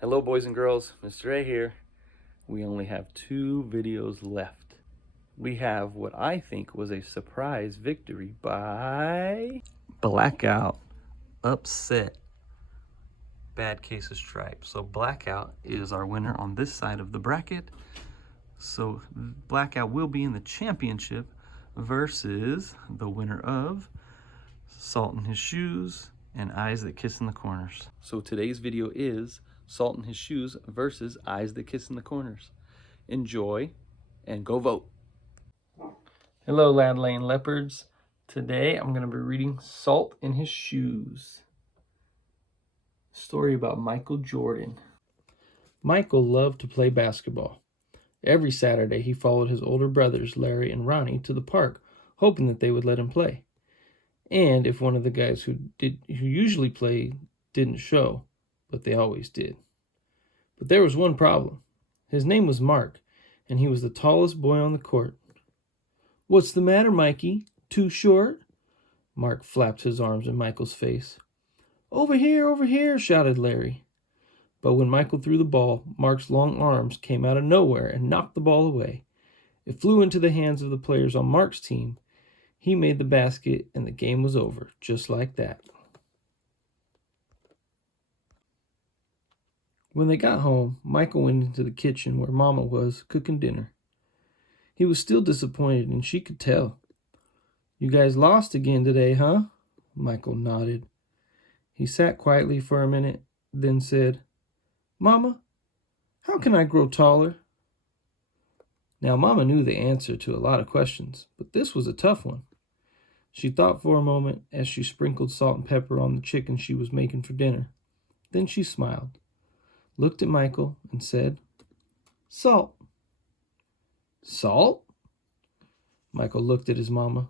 Hello boys and girls, Mr. A here. We only have 2 videos left. We have what I think was a surprise victory by Blackout. Upset. Bad case of stripe. So Blackout is our winner on this side of the bracket. So Blackout will be in the championship versus the winner of Salt in His Shoes and Eyes That Kiss in the Corners. So today's video is Salt in His Shoes versus Eyes That Kiss in the Corners. Enjoy and go vote. Hello, Lad Lane Leopards. Today I'm going to be reading Salt in His Shoes. Story about Michael Jordan. Michael loved to play basketball. Every Saturday he followed his older brothers, Larry and Ronnie, to the park, hoping that they would let him play. And if one of the guys who usually play didn't show, but they always did. But there was one problem. His name was Mark, and he was the tallest boy on the court. "What's the matter, Mikey? Too short?" Mark flapped his arms in Michael's face. Over here," shouted Larry. But when Michael threw the ball, Mark's long arms came out of nowhere and knocked the ball away. It flew into the hands of the players on Mark's team. He made the basket, and the game was over, just like that. When they got home, Michael went into the kitchen where Mama was cooking dinner. He was still disappointed, and she could tell. "You guys lost again today, huh?" Michael nodded. He sat quietly for a minute, then said, "Mama, how can I grow taller?" Now, Mama knew the answer to a lot of questions, but this was a tough one. She thought for a moment as she sprinkled salt and pepper on the chicken she was making for dinner. Then she smiled, looked at Michael, and said, "Salt." "Salt?" Michael looked at his mama.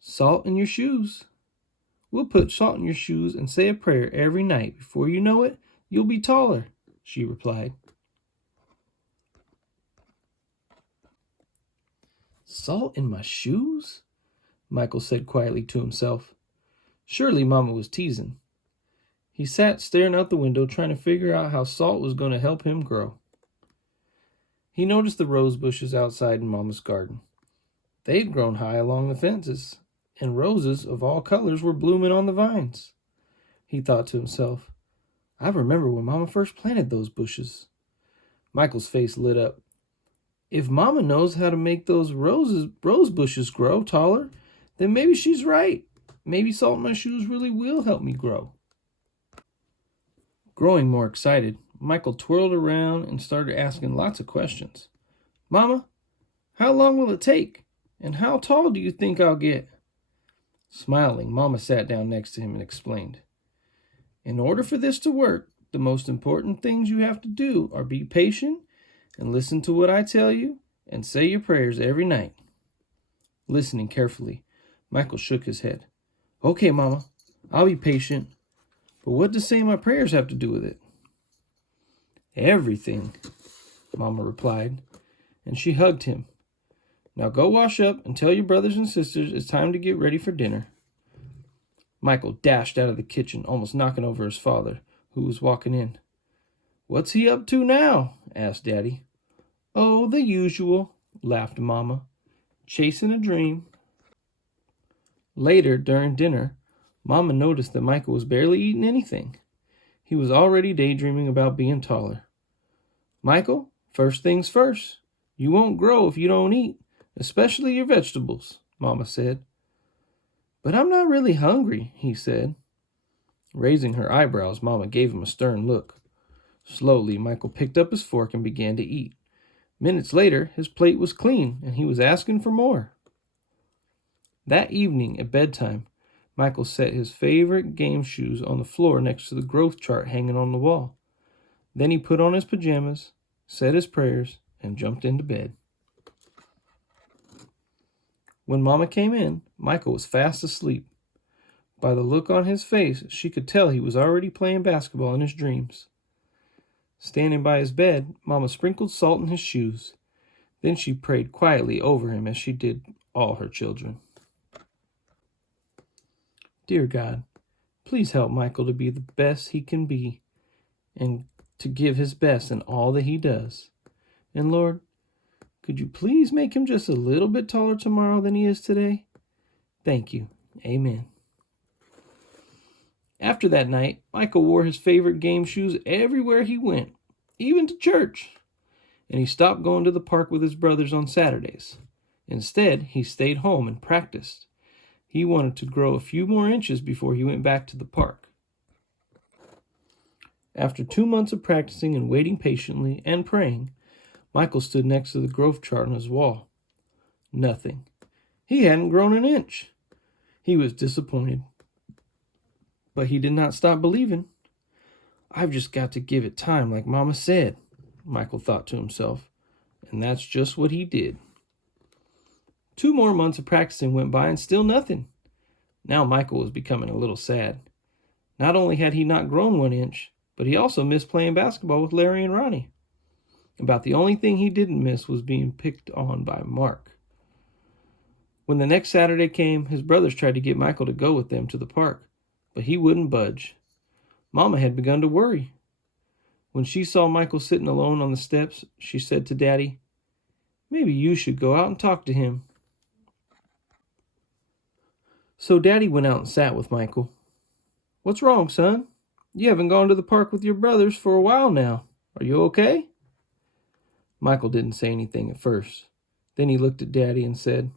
"Salt in your shoes. We'll put salt in your shoes and say a prayer every night. Before you know it, you'll be taller," she replied. "Salt in my shoes?" Michael said quietly to himself. Surely Mama was teasing. He sat staring out the window, trying to figure out how salt was going to help him grow. He noticed the rose bushes outside in Mama's garden. They had grown high along the fences, and roses of all colors were blooming on the vines. He thought to himself, "I remember when Mama first planted those bushes." Michael's face lit up. If Mama knows how to make those rose bushes grow taller, then maybe she's right. Maybe salt in my shoes really will help me grow. Growing more excited, Michael twirled around and started asking lots of questions. "Mama, how long will it take? And how tall do you think I'll get?" Smiling, Mama sat down next to him and explained. "In order for this to work, the most important things you have to do are be patient and listen to what I tell you and say your prayers every night." Listening carefully, Michael shook his head. "Okay, Mama, I'll be patient. But what does saying my prayers have to do with it?" "Everything," Mama replied, and she hugged him. "Now go wash up and tell your brothers and sisters it's time to get ready for dinner." Michael dashed out of the kitchen, almost knocking over his father, who was walking in. "What's he up to now?" asked Daddy. "Oh, the usual," laughed Mama. "Chasing a dream." Later, during dinner, Mama noticed that Michael was barely eating anything. He was already daydreaming about being taller. "Michael, first things first. You won't grow if you don't eat, especially your vegetables," Mama said. "But I'm not really hungry," he said. Raising her eyebrows, Mama gave him a stern look. Slowly, Michael picked up his fork and began to eat. Minutes later, his plate was clean, and he was asking for more. That evening, at bedtime, Michael set his favorite game shoes on the floor next to the growth chart hanging on the wall. Then he put on his pajamas, said his prayers, and jumped into bed. When Mama came in, Michael was fast asleep. By the look on his face, she could tell he was already playing basketball in his dreams. Standing by his bed, Mama sprinkled salt in his shoes. Then she prayed quietly over him as she did all her children. "Dear God, please help Michael to be the best he can be and to give his best in all that he does. And Lord, could you please make him just a little bit taller tomorrow than he is today? Thank you. Amen. After that night, Michael wore his favorite game shoes everywhere he went, even to church. And he stopped going to the park with his brothers on Saturdays. Instead, he stayed home and practiced. He wanted to grow a few more inches before he went back to the park. After 2 months of practicing and waiting patiently and praying, Michael stood next to the growth chart on his wall. Nothing. He hadn't grown an inch. He was disappointed. But he did not stop believing. I've just got to give it time like Mama said, Michael thought to himself. And that's just what he did. 2 more months of practicing went by and still nothing. Now Michael was becoming a little sad. Not only had he not grown 1 inch, but he also missed playing basketball with Larry and Ronnie. About the only thing he didn't miss was being picked on by Mark. When the next Saturday came, his brothers tried to get Michael to go with them to the park, but he wouldn't budge. Mama had begun to worry. When she saw Michael sitting alone on the steps, she said to Daddy, "Maybe you should go out and talk to him." So Daddy went out and sat with Michael. "What's wrong, son? You haven't gone to the park with your brothers for a while now. Are you okay?" Michael didn't say anything at first. Then he looked at Daddy and said,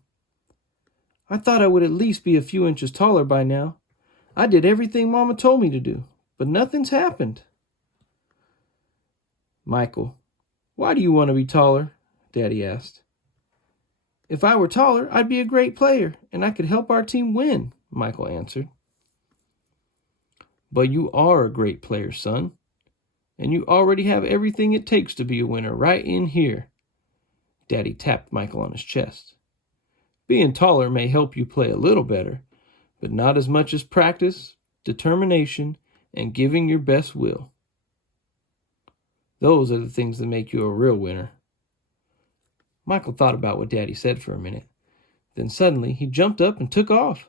"I thought I would at least be a few inches taller by now. I did everything Mama told me to do, but nothing's happened." "Michael, why do you want to be taller?" Daddy asked. "If I were taller, I'd be a great player, and I could help our team win," Michael answered. "But you are a great player, son. And you already have everything it takes to be a winner right in here." Daddy tapped Michael on his chest. "Being taller may help you play a little better, but not as much as practice, determination, and giving your best will. Those are the things that make you a real winner." Michael thought about what Daddy said for a minute. Then suddenly he jumped up and took off.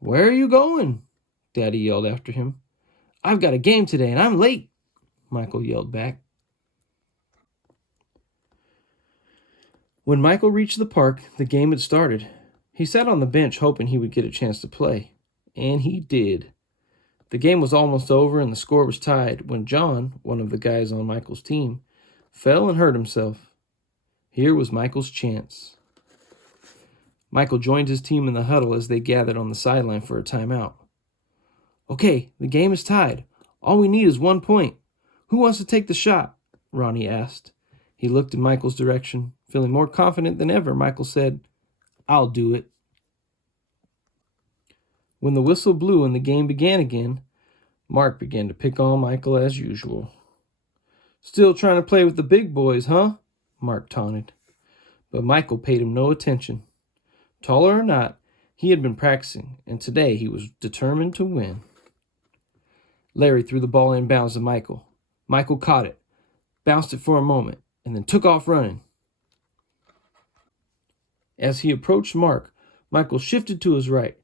"Where are you going?" Daddy yelled after him. "I've got a game today and I'm late," Michael yelled back. When Michael reached the park, the game had started. He sat on the bench hoping he would get a chance to play. And he did. The game was almost over and the score was tied when John, one of the guys on Michael's team, fell and hurt himself. Here was Michael's chance. Michael joined his team in the huddle as they gathered on the sideline for a timeout. "Okay, the game is tied. All we need is 1 point. Who wants to take the shot?" Ronnie asked. He looked in Michael's direction. Feeling more confident than ever, Michael said, "I'll do it." When the whistle blew and the game began again, Mark began to pick on Michael as usual. "Still trying to play with the big boys, huh?" Mark taunted. But Michael paid him no attention. Taller or not, he had been practicing, and today he was determined to win. Larry threw the ball inbounds to Michael. Michael caught it, bounced it for a moment, and then took off running. As he approached Mark, Michael shifted to his right.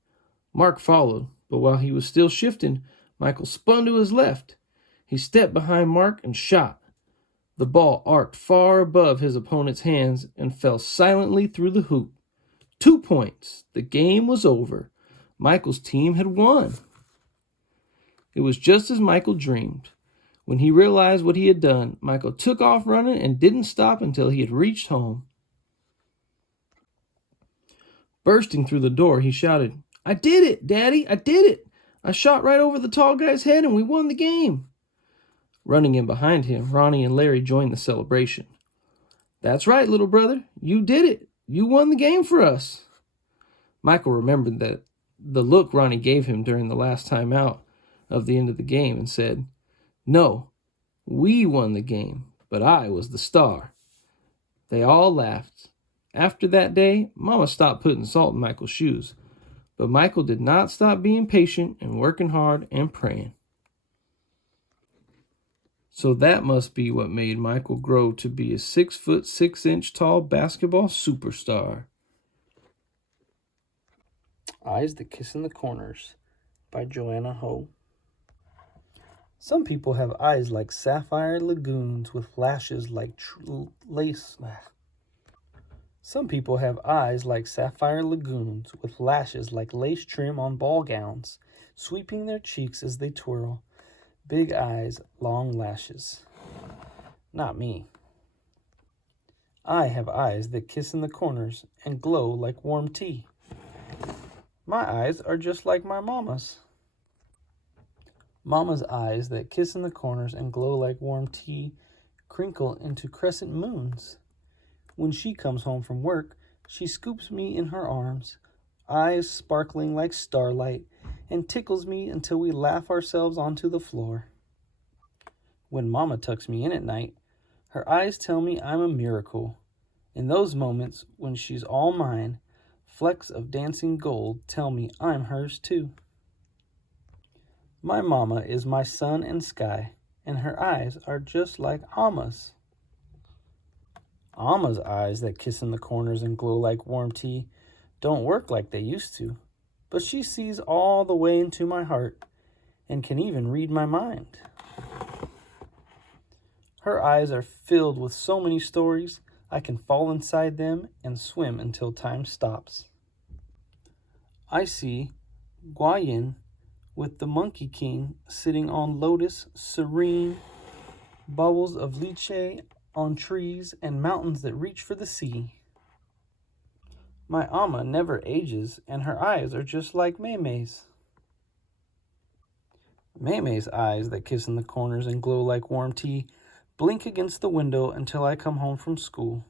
Mark followed, but while he was still shifting, Michael spun to his left. He stepped behind Mark and shot. The ball arced far above his opponent's hands and fell silently through the hoop. 2 points. The game was over. Michael's team had won. It was just as Michael dreamed. When he realized what he had done, Michael took off running and didn't stop until he had reached home. Bursting through the door, he shouted, "I did it, Daddy! I did it! I shot right over the tall guy's head and we won the game!" Running in behind him, Ronnie and Larry joined the celebration. "That's right, little brother. You did it. You won the game for us." Michael remembered that the look Ronnie gave him during the last time out of the end of the game and said, "No, we won the game, but I was the star." They all laughed. After that day, Mama stopped putting salt in Michael's shoes, but Michael did not stop being patient and working hard and praying. So that must be what made Michael grow to be a 6'6" tall basketball superstar. Eyes That Kiss in the Corners by Joanna Ho. Some people have eyes like sapphire lagoons with lashes like lace. Some people have eyes like sapphire lagoons with lashes like lace trim on ball gowns, sweeping their cheeks as they twirl. Big eyes, long lashes. Not me. I have eyes that kiss in the corners and glow like warm tea. My eyes are just like my mama's. Mama's eyes that kiss in the corners and glow like warm tea crinkle into crescent moons. When she comes home from work, she scoops me in her arms, eyes sparkling like starlight, and tickles me until we laugh ourselves onto the floor. When Mama tucks me in at night, her eyes tell me I'm a miracle. In those moments when she's all mine, flecks of dancing gold tell me I'm hers too. My mama is my sun and sky, and her eyes are just like Amma's. Amma's eyes that kiss in the corners and glow like warm tea don't work like they used to, but she sees all the way into my heart and can even read my mind. Her eyes are filled with so many stories, I can fall inside them and swim until time stops. I see Guayin with the Monkey King sitting on lotus, serene, bubbles of lychee on trees and mountains that reach for the sea. My Amma never ages, and her eyes are just like Maymay's. Maymay's eyes that kiss in the corners and glow like warm tea blink against the window until I come home from school.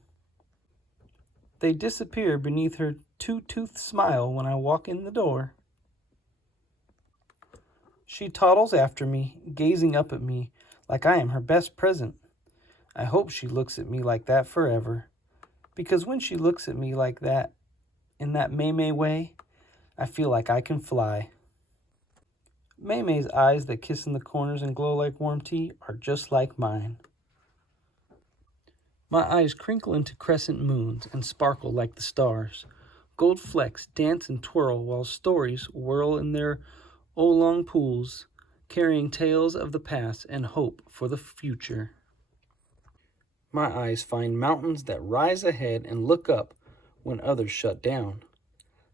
They disappear beneath her two-toothed smile when I walk in the door. She toddles after me, gazing up at me like I am her best present. I hope she looks at me like that forever, because when she looks at me like that, in that Maymay way, I feel like I can fly. Maymay's eyes that kiss in the corners and glow like warm tea are just like mine. My eyes crinkle into crescent moons and sparkle like the stars. Gold flecks dance and twirl while stories whirl in their oolong pools, carrying tales of the past and hope for the future. My eyes find mountains that rise ahead and look up when others shut down.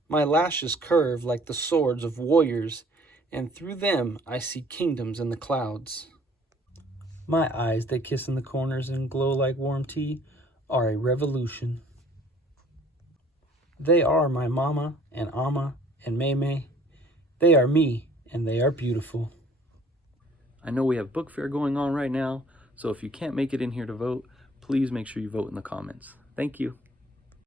My lashes curve like the swords of warriors, and through them I see kingdoms in the clouds. My eyes that kiss in the corners and glow like warm tea are a revolution. They are my mama and Amma and Maymay. They are me, and they are beautiful. I know we have book fair going on right now, so if you can't make it in here to vote, please make sure you vote in the comments. Thank you.